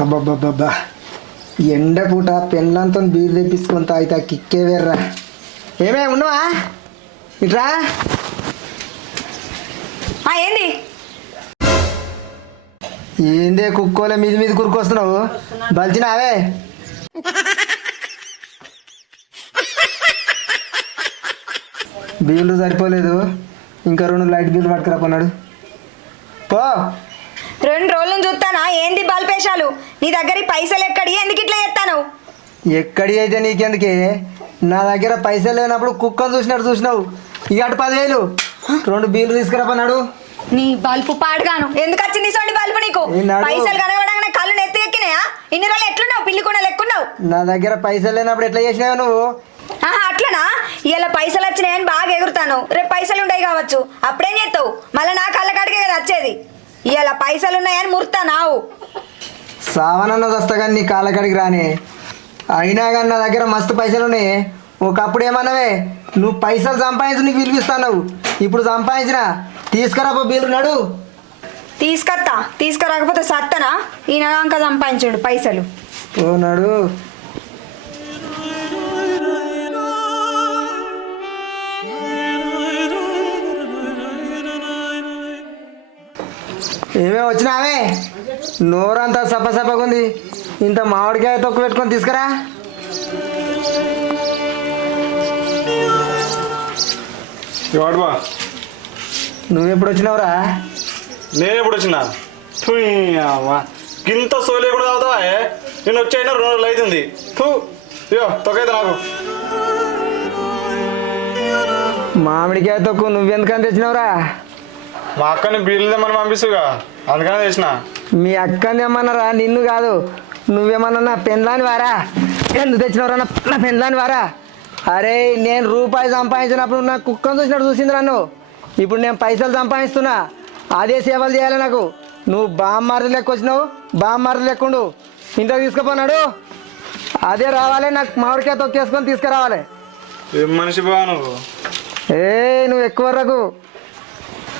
అబ్బబ్బబ్బబ్బా ఎండ పూట పెళ్ళంతో బీరు తెప్పించుకొని తాగితే కిక్కే వేర్రా. ఏమే ఉన్నావా ఇట్రా. ఏంది ఏందే కుక్కోలే మీద మీద కురుకొస్తున్నావు? బలిచినావే? బిల్లు సరిపోలేదు, ఇంకా 2 లైట్ బిల్లు పట్టుకురా కొన్నాడు పో. 2 రోజులను చూస్తానా ఏంది బల్పేశాలు? నీ దగ్గర పైసలు ఎక్కడి, ఎందుకు ఇట్లా చేస్తాను? ఎక్కడి అయితే నీకెందుకే, నా దగ్గర పైసలు లేనప్పుడు కుక్కను చూసినట్టు చూసినావు. ఇక అటు 10,000 2 బిల్లు తీసుకురాపన్నాడు. నీ బల్పు పాడుగాను ఎందుకు వచ్చింది సోండి బల్పు నీకు? పైసలు కనబడగానే కళ్ళు నెత్తి ఎక్కినాయా? ఇన్ని రోజులు ఎట్లున్నావు? పిల్లి కూడా లెక్కున్నావు. నా దగ్గర పైసలు లేనప్పుడు ఎట్లా చేసినావు నువ్వు? అట్లనా? ఇలా పైసలు వచ్చినాయని బాగా ఎగురుతాను, రేపు పైసలు ఉండయి కావచ్చు, అప్పుడేం చేస్తావు? మళ్ళీ నా కళ్ళ కాడికే కదా వచ్చేది. ఇలా పైసలు ఉన్నాయని ముర్తానావు. సావనన్న వస్తా కానీ నీ కాళ్ళకాడికి రానే. అయినా కానీ నా దగ్గర మస్తు పైసలు ఉన్నాయి. ఒకప్పుడు ఏమన్నావే, నువ్వు పైసలు సంపాదించు నీకు పిలిపిస్తావు. ఇప్పుడు సంపాదించిన తీసుకురాపో బిల్లు నడు. తీసుకురాకపోతే సత్తనా? ఈయనక సంపాదించాడు పైసలు. ఓ నడు. ఏమేమి వచ్చినావే? నోరంతా సప్పసప్పకుంది. ఇంత మామిడికాయ తొక్కు పెట్టుకొని తీసుకురా. నువ్వెప్పుడు వచ్చినావురా? నేను ఎప్పుడు వచ్చినా? ఇంత సోలే కూడా తాగుతావా? నేను వచ్చాయినా 2 రోజులు అవుతుంది. అయ్యో తొక్కైతే నాకు. మామిడికాయ తొక్కు నువ్వెందుకని తెచ్చినావురా? మా అక్కని బిల్లు తెమ్మని పంపిస్తుగా, అందుకనే తెచ్చిన. మీ అక్కని ఏమన్నారా? నిన్ను కాదు. నువ్వేమన్నా నా పెన్లాని వారా? ఎందుకు తెచ్చినవరా నా పెన్లాని వారా? అరే నేను రూపాయి సంపాదించినప్పుడు నా కుక్కను చూసినట్టు చూసింది నన్ను. ఇప్పుడు నేను పైసలు సంపాదిస్తున్నా, అదే సేవలు చేయాలి నాకు. నువ్వు బామ్మారు లెక్క వచ్చినావు, బామ్మారు లెక్కుండు. ఇంట్లోకి తీసుకుపోన్నాడు, అదే రావాలి. నాకు మామిడికాయ తొక్కేసుకొని తీసుకురావాలి. ఏం మనిషి బా నువ్వు? నువ్వు ఎక్కువ రకు